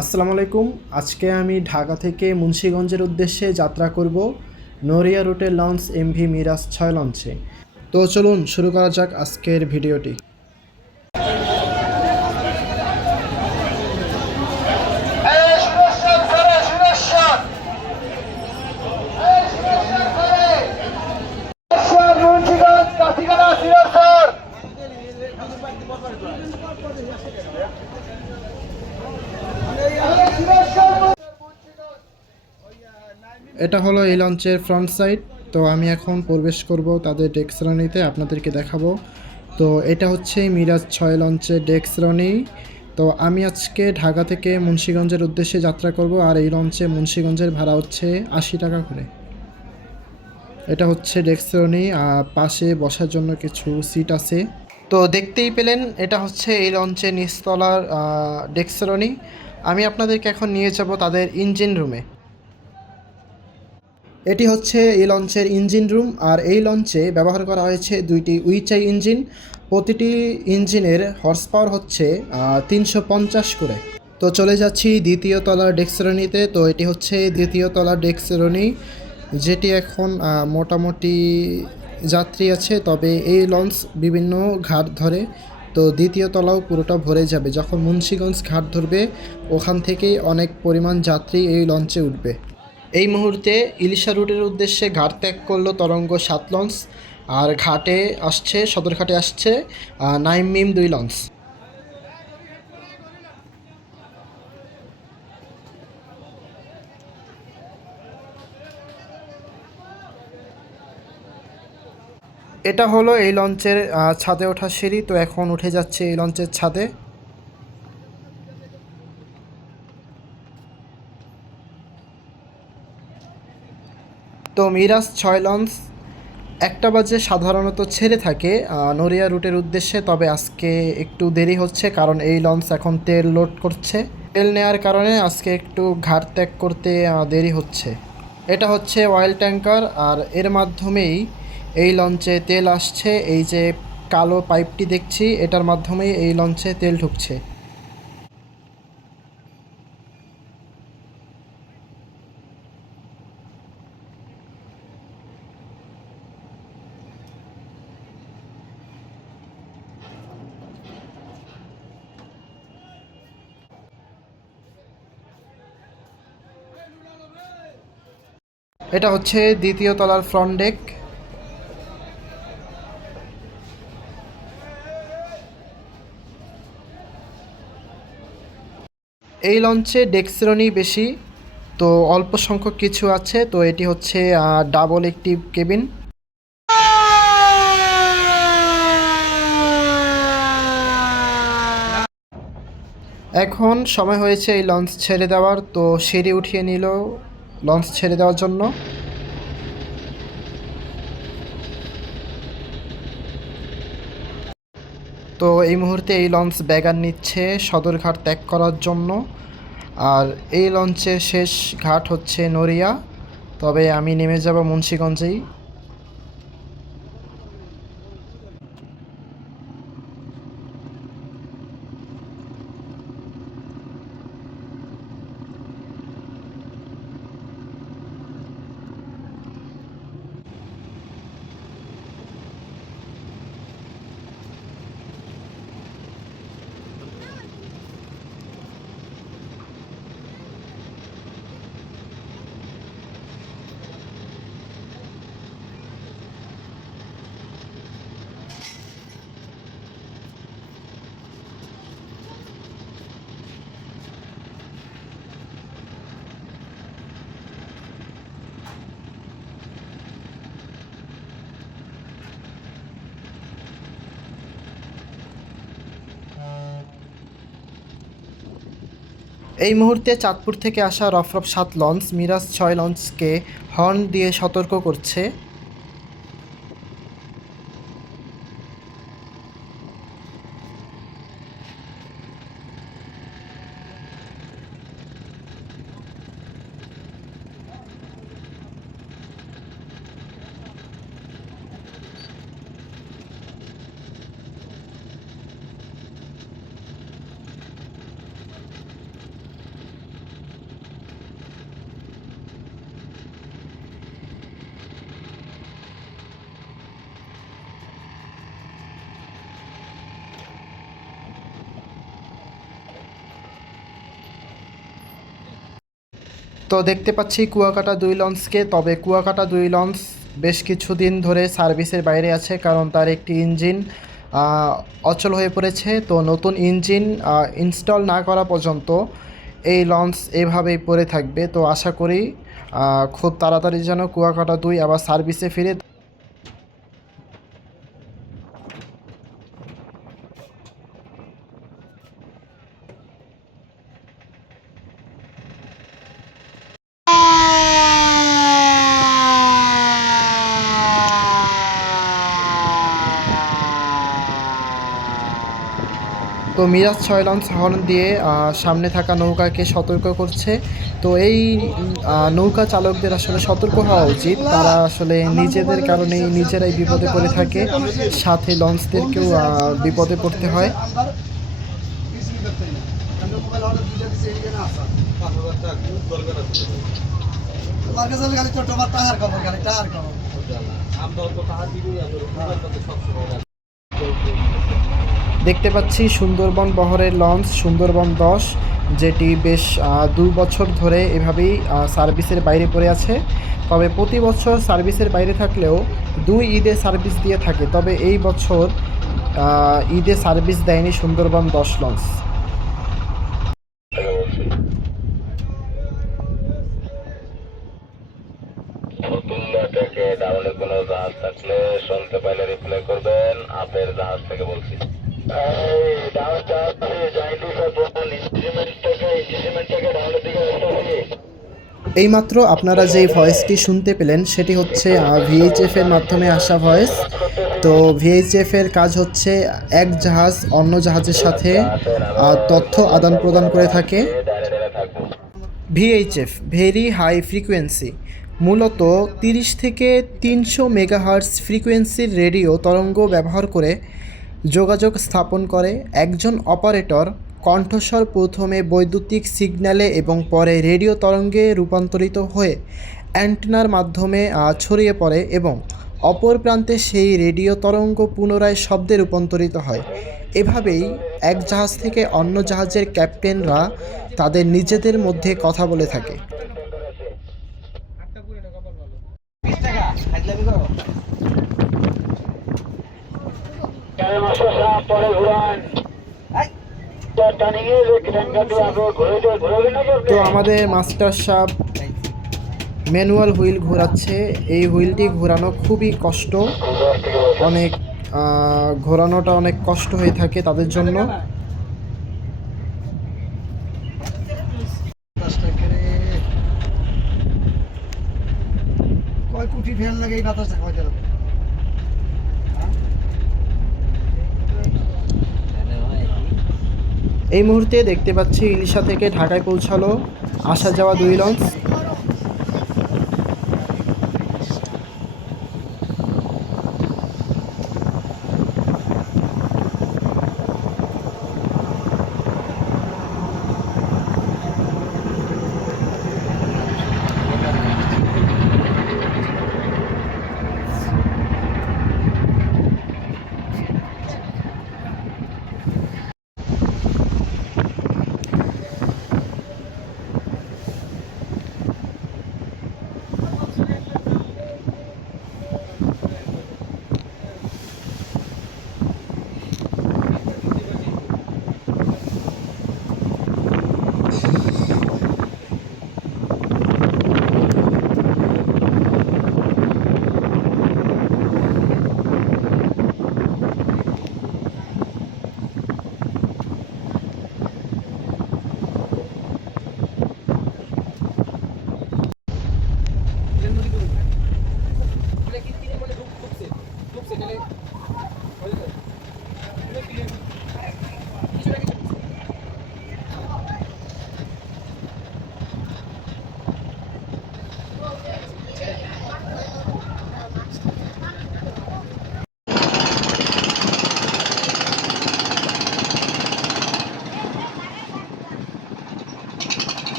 আসসালামু আলাইকুম। আজকে আমি ঢাকা থেকে মুন্সিগঞ্জের উদ্দেশ্যে যাত্রা করব নড়িয়া রুটের লঞ্চ এমভি মিরাজ 6 লঞ্চে। তো চলুন শুরু করা যাক আজকের ভিডিওটি। এটা হলো এই লঞ্চের ফ্রন্ট সাইড। তো আমি এখন প্রবেশ করব তাদের ডেক শ্রেণীতে, আপনাদেরকে দেখাবো। তো এটা হচ্ছে মিরাজ 6 লঞ্চের ডেক শ্রেণী। তো আমি আজকে ঢাকা থেকে মুন্সিগঞ্জের উদ্দেশ্যে যাত্রা করব, আর এই লঞ্চে মুন্সিগঞ্জের ভাড়া হচ্ছে 80 টাকা করে। এটা হচ্ছে ডেক শ্রেণী, আর পাশে বসার জন্য কিছু সিট আছে। তো দেখতেই পেলেন এটা হচ্ছে এই লঞ্চের নিচতলার ডেক শ্রেণী। আমি আপনাদেরকে এখন নিয়ে যাব তাদের ইঞ্জিন রুমে। এটি হচ্ছে এই লঞ্চের ইঞ্জিন রুম, আর এই লঞ্চে ব্যবহার করা হয়েছে দুইটি উইচাই ইঞ্জিন। প্রতিটি ইঞ্জিনের হর্স পাওয়ার হচ্ছে 350 করে। তো চলে যাচ্ছি দ্বিতীয় তলার ডেক শ্রেণীতে। তো এটি হচ্ছে দ্বিতীয় তলার ডেক শ্রেণী, যেটি এখন মোটামুটি যাত্রী আছে, তবে এই লঞ্চ বিভিন্ন ঘাট ধরে। তো দ্বিতীয় তলাও পুরোটা ভরে যাবে। যখন মুন্সিগঞ্জ ঘাট ধরবে ওখান থেকেই অনেক পরিমাণ যাত্রী এই লঞ্চে উঠবে। এই মুহূর্তে ইলিশা রুটের উদ্দেশ্যে ঘাট ত্যাগ করলো তরঙ্গ 7 লঞ্চ, আর ঘাটে আসছে, সদরঘাটে আসছে নাইম মিম 2 লঞ্চ। এটা হলো এই লঞ্চের ছাদে ওঠার সিঁড়ি। তো এখন উঠে যাচ্ছে এই লঞ্চের ছাদে। তো মিরাজ 6 লঞ্চ 1টা বাজে সাধারণত ছেড়ে থাকে নড়িয়া রুটের উদ্দেশ্যে, তবে আজকে একটু দেরি হচ্ছে কারণ এই লঞ্চ এখন তেল লোড করছে। তেল নেওয়ার কারণে আজকে একটু ঘাট ত্যাগ করতে দেরি হচ্ছে। এটা হচ্ছে অয়েল ট্যাঙ্কার, আর এর মাধ্যমেই এই লঞ্চে তেল আসছে। এই যে কালো পাইপটি দেখছি, এটার মাধ্যমেই এই লঞ্চে তেল ঢুকছে। এটা হচ্ছে দ্বিতীয় তলার ফ্রন্ট ডেক। এই লঞ্চে ডেক শ্রেণী বেশি, তো অল্প সংখ্যক কিছু আছে। তো এটি হচ্ছে ডাবল একটি কেবিন। এখন সময় হয়েছে এই লঞ্চ ছেড়ে দেওয়ার। তো সিঁড়ি উঠিয়ে নিল লঞ্চ ছেড়ে দেওয়ার জন্য। তো এই মুহূর্তে এই লঞ্চ ব্যাগার নিচ্ছে সদরঘাট ত্যাগ করার জন্য, আর এই লঞ্চের শেষ ঘাট হচ্ছে নড়িয়া। তবে আমি নেমে যাব মুন্সিগঞ্জেই। এই মুহূর্তে চাঁদপুর থেকে আসা রফরফ 7 লঞ্চ মিরাজ 6 লঞ্চকে হর্ন দিয়ে সতর্ক করছে। তো দেখতে পাচ্ছি কুয়াকাটা 2 লঞ্চকে, তবে কুয়াকাটা 2 লঞ্চ বেশ কিছুদিন ধরে সার্ভিসের বাইরে আছে, কারণ তার একটি ইঞ্জিন অচল হয়ে পড়েছে। তো নতুন ইঞ্জিন ইনস্টল না করা পর্যন্ত এই লঞ্চ এভাবেই পড়ে থাকবে। তো আশা করি খুব তাড়াতাড়ি যেন কুয়াকাটা 2 আবার সার্ভিসে ফিরে। তো মিরাজ 6 লঞ্চ হর্ন দিয়ে সামনে থাকা নৌকাকে সতর্ক করছে। তো এই নৌকা চালকদের আসলে সতর্ক হওয়া উচিত, তারা আসলে নিজেদের কারণেই নিজেরাই বিপদে পড়ে থাকে, সাথে লঞ্চদেরকেও বিপদে পড়তে হয়। দেখতে পাচ্ছি সুন্দরবন বহরের লঞ্চ সুন্দরবন 10, যেটি বেশ 2 বছর ধরে এভাবেই সার্ভিসের বাইরে পড়ে আছে। তবে প্রতি বছর সার্ভিসের বাইরে থাকলেও 2 ঈদে সার্ভিস দিয়ে থাকে, তবে এই বছর ঈদে সার্ভিস দেয়নি সুন্দরবন 10 লঞ্চ। ফতুল্লা থেকে ডাউনে কোনো জাহাজ থাকলে শুনতে পাইলে রিপ্লাই করবেন। আপনার জাহাজ থেকে বলছি। এইমাত্র আপনারা যেই ভয়েসটি শুনতে পেলেন সেটি হচ্ছে ভিএইচএফ এর মাধ্যমে আসা ভয়েস। তো ভিএইচএফ এর কাজ হচ্ছে এক জাহাজ অন্য জাহাজের সাথে তথ্য আদান প্রদান করে থাকে। ভিএইচএফ ভেরি হাই ফ্রিকোয়েন্সি, মূলত 30 থেকে 300 মেগাহার্টজ ফ্রিকোয়েন্সির রেডিও তরঙ্গ ব্যবহার করে যোগাযোগ স্থাপন করে। একজন অপারেটর কণ্ঠস্বর প্রথমে বৈদ্যুতিক সিগন্যালে এবং পরে রেডিও তরঙ্গে রূপান্তরিত হয়ে অ্যান্টেনার মাধ্যমে ছড়িয়ে পড়ে এবং অপর প্রান্তে সেই রেডিও তরঙ্গ পুনরায় শব্দে রূপান্তরিত হয়। এভাবেই এক জাহাজ থেকে অন্য জাহাজের ক্যাপ্টেনরা তাদের নিজেদের মধ্যে কথা বলে থাকে। তো আমাদের মাস্টার সাহেব ম্যানুয়াল হুইল ঘোরাচ্ছে। এই হুইলটি ঘোরানো খুবই কষ্ট, অনেক ঘোরানোটা অনেক কষ্ট হয়ে থাকে তাদের জন্য। এই মুহূর্তে দেখতে পাচ্ছি ইলিশা থেকে ঢাকায় পৌঁছালো আসা যাওয়া 2 লঞ্চ।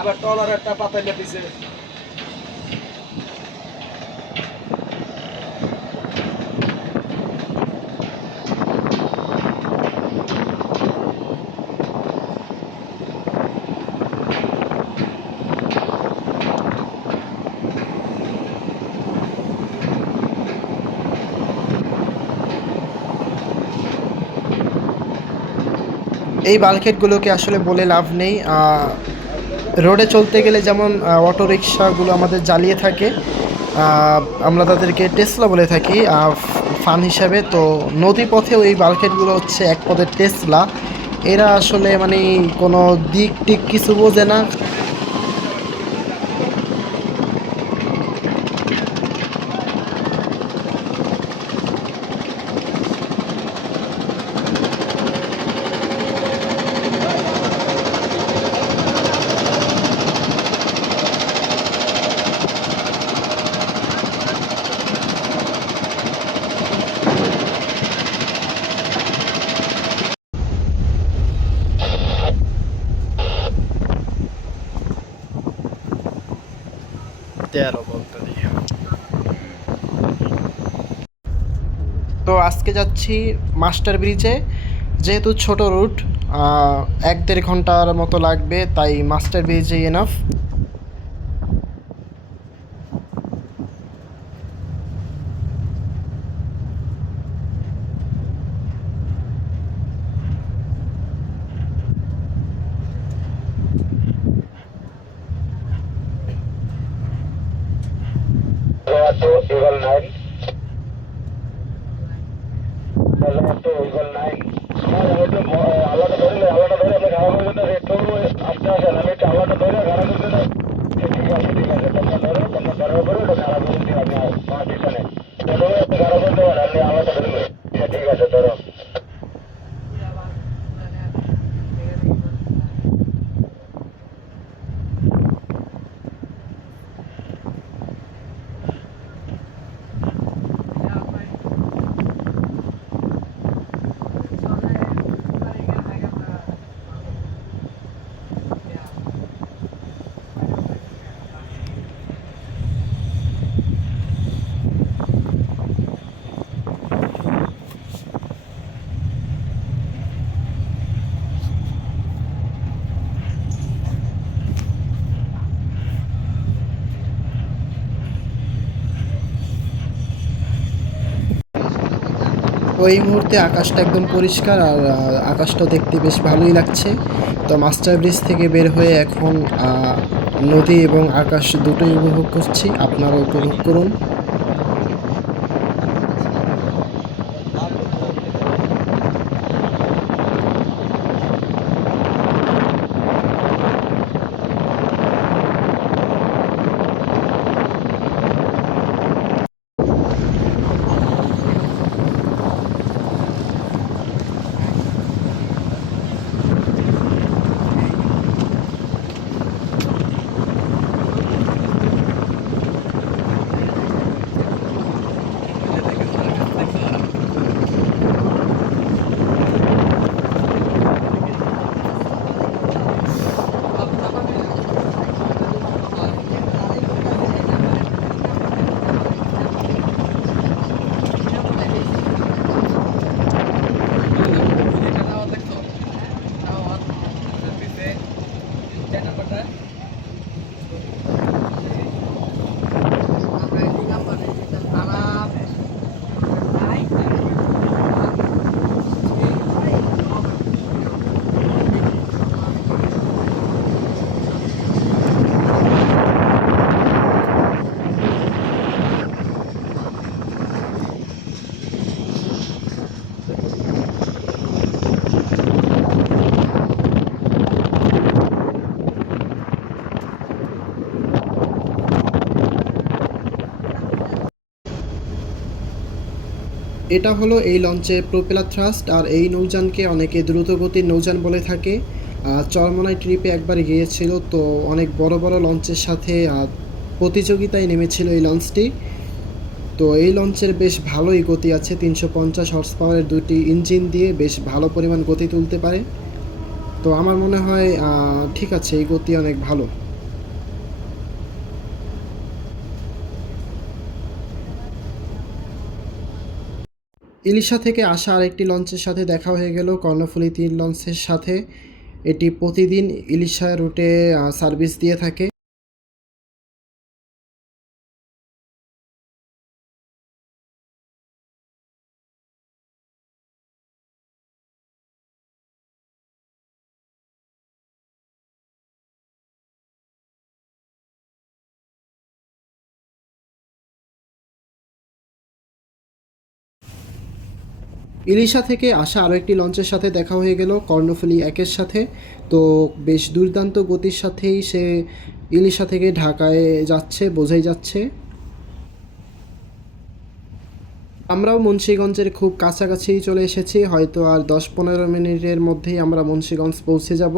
আবার টলার একটা পাতাইলে দিছে। এই বাল্কহেডগুলোকে আসলে বলে লাভ নেই। রোডে চলতে গেলে যেমন অটো রিক্সাগুলো আমাদের জ্বালিয়ে থাকে, আমরা তাদেরকে টেসলা বলে থাকি ফান হিসাবে। তো নদী পথেও এই বাল্কহেডগুলো হচ্ছে এক পদের টেসলা। এরা আসলে মানে কোনো দিক টিক কিছু বোঝে না। তো আজকে যাচ্ছি মাস্টার ব্রিজে। যেহেতু ছোট রুট, 1-1.5 ঘন্টার মতো লাগবে, তাই মাস্টার ব্রিজে এনাফ। ইগল 9 ইগল 9 আলাদা ধরে আপনি খারাপ হয়ে যেতে একটু আসতে আসেন, আমি একটু আলাদা ধরে খারাপ হয়ে যেতে। ঠিক আছে তোমরা ধরার পরে ওটা খারাপ হয়ে দিই আমি আমার পিছনে আপনি খারাপ হতে পারেন, আপনি আলাদা ধরবে। ঠিক আছে ধরো। তো এই মুহূর্তে আকাশটা একদম পরিষ্কার, আর আকাশটাও দেখতে বেশ ভালোই লাগছে। তো মাস্টার ব্রিজ থেকে বের হয়ে এখন নদী এবং আকাশ দুটোই উপভোগ করছি। আপনারাও উপভোগ করুন। এটা হলো এই লঞ্চের প্রোপেলার থ্রাস্ট, আর এই নৌযানকে অনেকে দ্রুতগতির নৌযান বলে থাকে। চরমোনাই ট্রিপে একবার গিয়েছিল, তো অনেক বড় বড় লঞ্চের সাথে প্রতিযোগিতায় নেমেছিল এই লঞ্চটি। তো এই লঞ্চের বেশ ভালোই গতি আছে, 350 হর্স পাওয়ারের দুটি ইঞ্জিন দিয়ে বেশ ভালো পরিমাণ গতি তুলতে পারে। তো আমার মনে হয় ঠিক আছে, এই গতি অনেক ভালো। ইলিশা থেকে আসা আরেকটি লঞ্চের সাথে দেখা হয়ে গেল কর্ণফুলী 3 লঞ্চের সাথে। এটি প্রতিদিন ইলিশা রুটে সার্ভিস দিয়ে থাকে। ইলিশা থেকে আসা আরও একটি লঞ্চের সাথে দেখা হয়ে গেল কর্ণফুলী 1-এর সাথে। তো বেশ দুর্দান্ত গতির সাথেই সে ইলিশা থেকে ঢাকায় যাচ্ছে, বোঝাই যাচ্ছে। আমরাও মুন্সিগঞ্জের খুব কাছাকাছি চলে এসেছি, হয়তো আর 10-15 মিনিটের মধ্যেই আমরা মুন্সিগঞ্জ পৌঁছে যাব।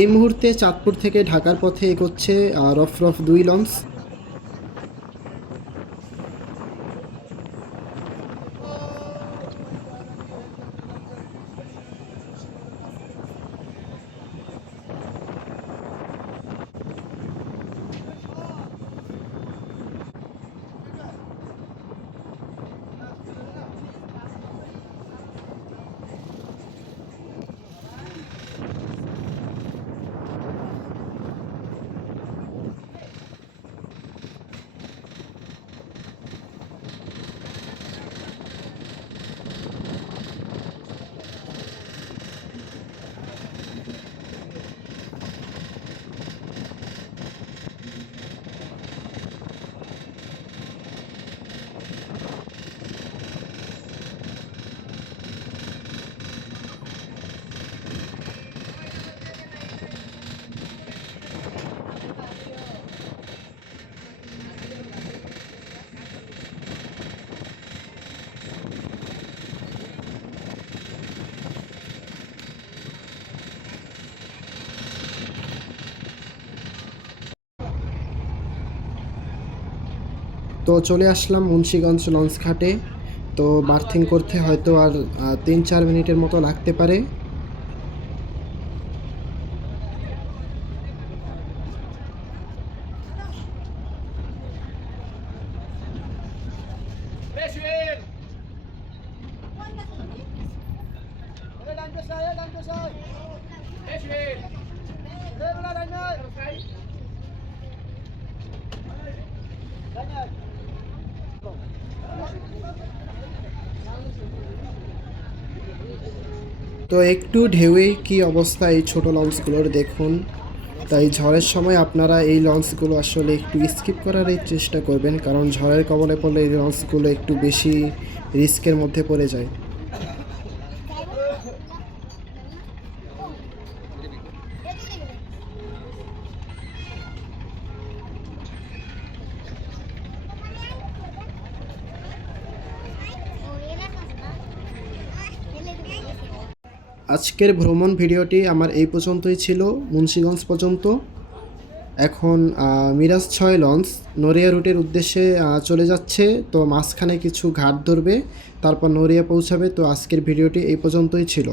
এই মুহূর্তে চাঁদপুর থেকে ঢাকার পথে এগোচ্ছে রফরফ 2 লঞ্চ। তো চলে আসলাম মুন্সিগঞ্জ লঞ্চ ঘাটে। তো বার্থিং করতে হয়তো আর 3-4 মিনিটের মতো লাগতে পারে। তো একটু ঢেউয়ে কি অবস্থা এই ছোট লঞ্চগুলোর দেখুন। তাই ঝড়ের সময় আপনারা এই লঞ্চগুলো আসলে একটু স্কিপ করারই চেষ্টা করবেন, কারণ ঝড়ের কবলে পড়লে এই লঞ্চগুলো একটু বেশি রিস্কের মধ্যে পড়ে যায়। আজকের ভ্রমণ ভিডিওটি আমার এই পর্যন্তই ছিল, মুন্সিগঞ্জ পর্যন্ত। এখন মিরাজ 6 লঞ্চ নড়িয়া রুটের উদ্দেশ্যে চলে যাচ্ছে। তো মাঝখানে কিছু ঘাট ধরবে, তারপর নড়িয়া পৌঁছাবে। তো আজকের ভিডিওটি এই পর্যন্তই ছিল।